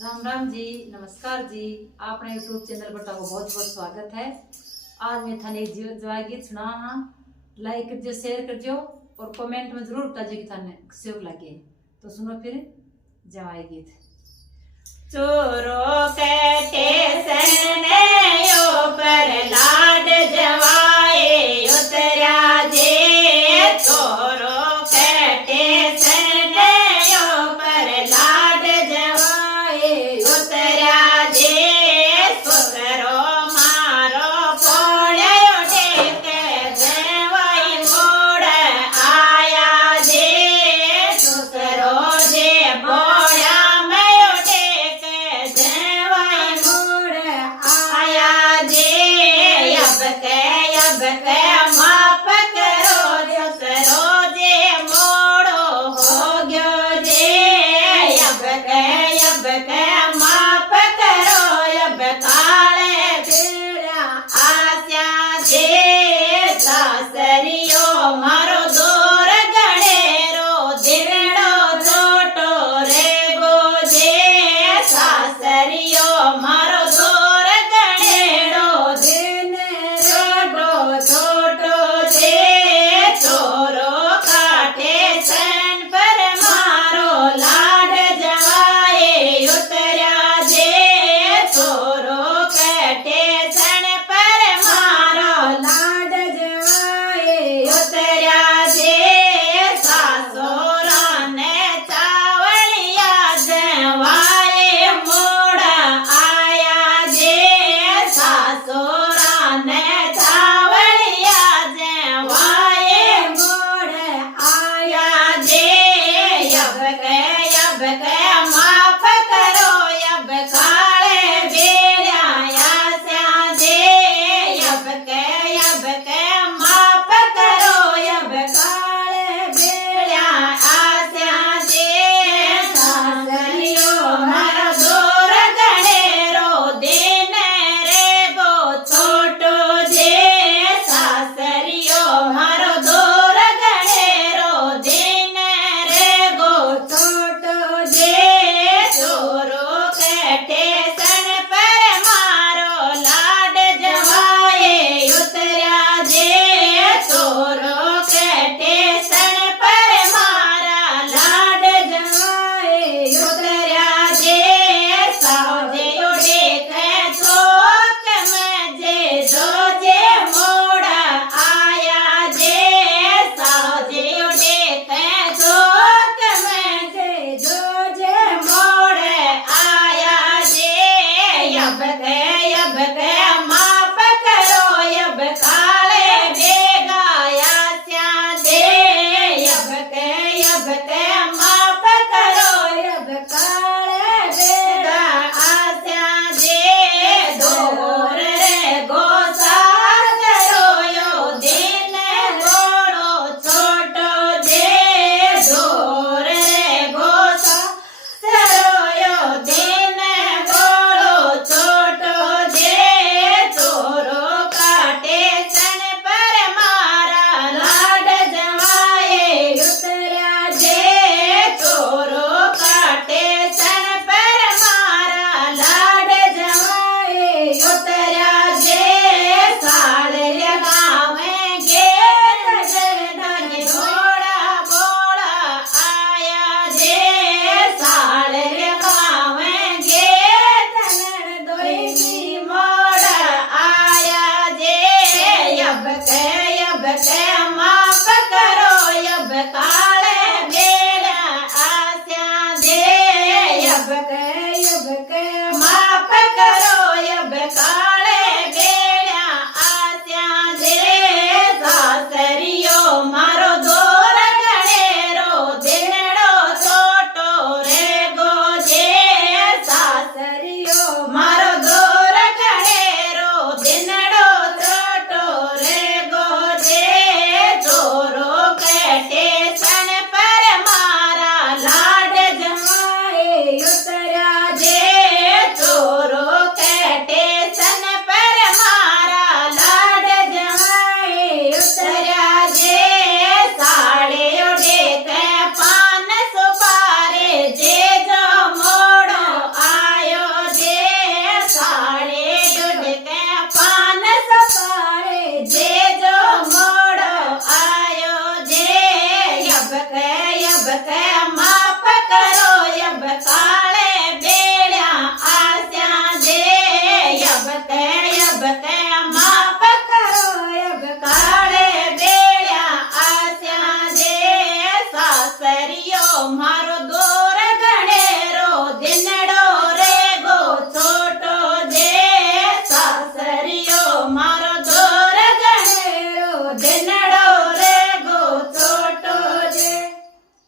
राम राम जी, नमस्कार जी। आपने YouTube channel पर आपको बहुत बहुत स्वागत है। आज मैं थाने जवाई गीत सुना हाँ, लाइक करजो, शेयर करजो और कमेंट में जरूर बताजो कि थाने सहयोग लगे। तो सुनो फिर जवाई गीत। चोरो कहते सनयो पर लाड जवाए उतरा जे। चोरो कहते सनयो पर लाड जवाए उतरा जे। सुतरो मारो पोड़्यो टेक जवाई मोड़ आया जे। सुतरो जे पोड़्या माप करो सुतरो जे मोड़ो हो गयो जे। अब के माप करो अब काले बेड़ा आस्या जे। सासरियो मारो दोर गणेरो दिलड़ो छोटो रे गो जे। सासरियो मारो दोर गणेरो दिन रोडो छोटो जे। चोरो काटे सन पर मारो लाड जवाए उतरा जे। चोरो काटे सन पर मारो लाड जवाए उतरा जे। सासोरा ने चावलिया जवाए मोड़ आया जे। सासोरा ने चावलिया जवाए मोड़ आया जे। अब के माफ करो अब काले बेड़ा आस्या जे। अब के माफ करो अब काले बेड़ा आस्या जे। सासरियो मारो दोर गणेरो दिन रे गो छोटो जे। सासरियो मारो दोर गणेरो दिन रे गो छोटो जे। चोरो कहते सन पर मारो लाड जवाए उतरा जे। चोरो कहते सन पर मारा लाड जवाए उतरा जे। साजे उड़े चौक में जे जो जे मोड़ आया जे। साजे उड़े चौक में जे जो जे मोड़ आया जे। अब के माप करो अब काले बेगा आस्या जे। अब के माप करो अब काले बेगा आस्या जे। दोर रे गोसार करो यो दिन गोड़ो छोटो जे। दोर रे गोसार करो यो दिन गोड़ो छोटो जे। चोरो काटे सन पर मारा लाड जवाए उतरा जे। चोरो काटे सन पर मारा लाड जवाए उतरा जे। साल लगावेंगे धन घोड़ा घोड़ा आया जे। साल लगावेंगे धन दोई मोड़ आया जे। अब के माफ करो अब काले बेड़ा आस्या जे। अब के माफ करो अब काले बेड़ा आस्या जे। सासरियो मारो दोर गणेरो दिलड़ो छोटो रे गो जे। सासरियो मारो दोर गणेरो दिलड़ो छोटो रे गो जे। चोरो कहते सन पर मारा लाड जवाए उतरा जे। चोरो कहते सन के माफ करो अब